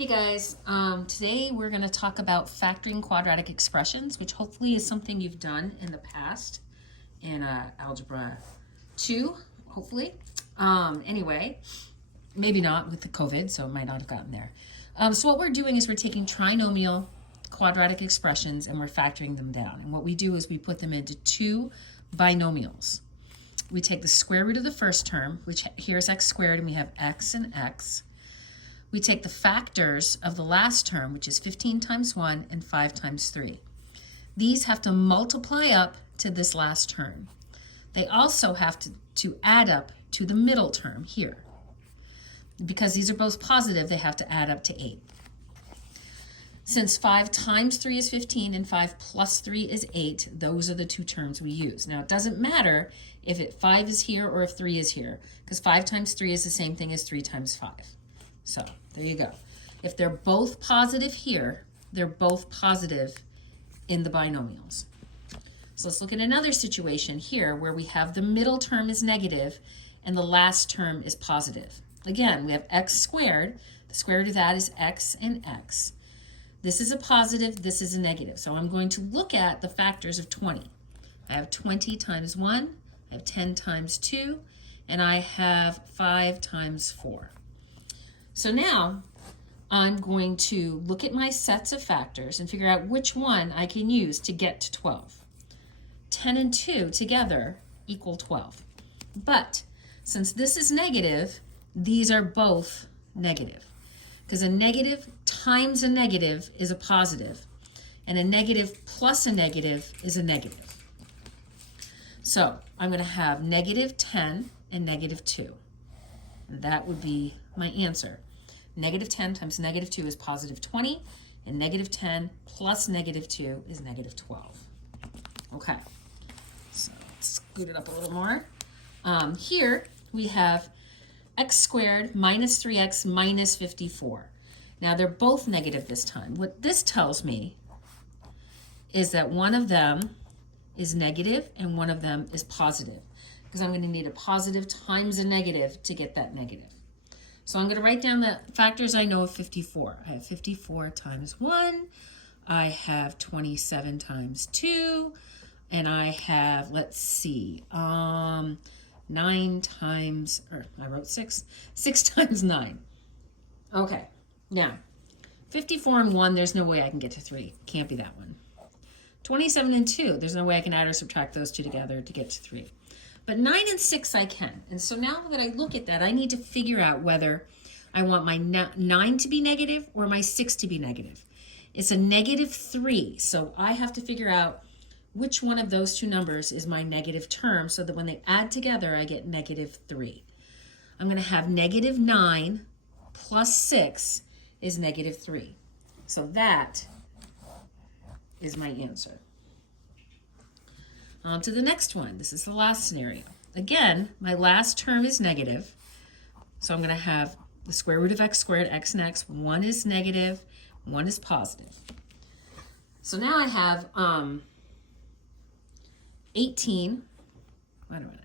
Hey guys, today we're going to talk about factoring quadratic expressions, which hopefully is something you've done in the past in Algebra 2, hopefully. Anyway, maybe not with the COVID, so it might not have gotten there. So what we're doing is we're taking trinomial quadratic expressions and we're factoring them down. And what we do is we put them into two binomials. We take the square root of the first term, which here is x squared, and we have x and x. We take the factors of the last term, which is 15 times 1 and 5 times 3. These have to multiply up to this last term. They also have to add up to the middle term here. Because these are both positive, they have to add up to 8. Since 5 times 3 is 15 and 5 plus 3 is 8, those are the two terms we use. Now, it doesn't matter if 5 is here or if 3 is here, because 5 times 3 is the same thing as 3 times 5. So there you go. If they're both positive here, they're both positive in the binomials. So let's look at another situation here where we have the middle term is negative and the last term is positive. Again, we have x squared. The square root of that is x and x. This is a positive, this is a negative. So I'm going to look at the factors of 20. I have 20 times 1, I have 10 times 2, and I have 5 times 4. So now I'm going to look at my sets of factors and figure out which one I can use to get to 12. 10 and 2 together equal 12. But since this is negative, these are both negative. Because a negative times a negative is a positive, and a negative plus a negative is a negative. So I'm going to have negative 10 and negative 2. And that would be my answer. Negative 10 times negative 2 is positive 20, and negative 10 plus negative 2 is negative 12. Okay, so let's scoot it up a little more. Here we have x squared minus 3x minus 54. Now they're both negative this time. What this tells me is that one of them is negative and one of them is positive, because I'm going to need a positive times a negative to get that negative. So I'm going to write down the factors I know of 54. I have 54 times 1, I have 27 times 2, and I have, let's see, 9 times, or I wrote 6 times 9. Okay, now, 54 and 1, there's no way I can get to 3. Can't be that one. 27 and 2, there's no way I can add or subtract those two together to get to 3. But 9 and 6 I can. And so now that I look at that, I need to figure out whether I want my 9 to be negative or my 6 to be negative. It's a negative 3, so I have to figure out which one of those two numbers is my negative term so that when they add together, I get negative 3. I'm going to have negative 9 plus 6 is negative 3. So that is my answer. On to the next one. This is the last scenario. Again, my last term is negative. So I'm going to have the square root of x squared, x and x. One is negative, one is positive. So now I have 18. Wait a minute.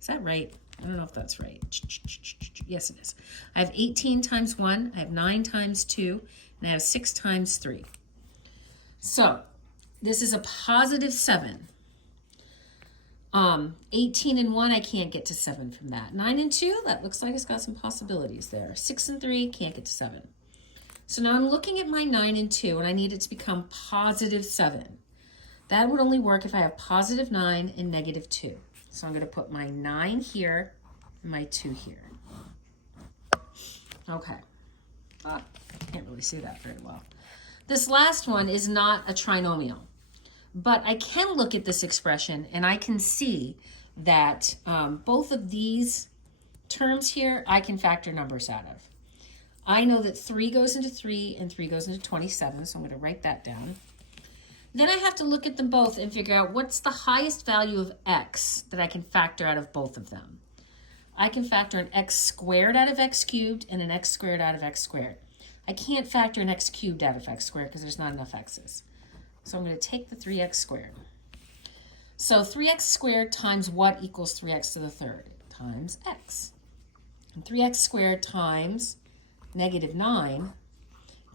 Is that right? I don't know if that's right. Yes, it is. I have 18 times 1, I have 9 times 2, and I have 6 times 3. So this is a positive 7. 18 and 1, I can't get to 7 from that. 9 and 2, that looks like it's got some possibilities there. 6 and 3, can't get to 7. So now I'm looking at my 9 and 2, and I need it to become positive 7. That would only work if I have positive 9 and negative 2. So I'm going to put my 9 here and my 2 here. Okay. I can't really see that very well. This last one is not a trinomial. But I can look at this expression and I can see that both of these terms here, I can factor numbers out of. I know that 3 goes into 3 and 3 goes into 27, so I'm going to write that down. Then I have to look at them both and figure out what's the highest value of x that I can factor out of both of them. I can factor an x squared out of x cubed and an x squared out of x squared. I can't factor an x cubed out of x squared because there's not enough x's. So I'm going to take the 3x squared. So 3x squared times what equals 3x to the third? Times x. And 3x squared times negative 9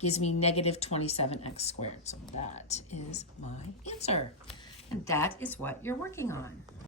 gives me negative 27x squared. So that is my answer. And that is what you're working on.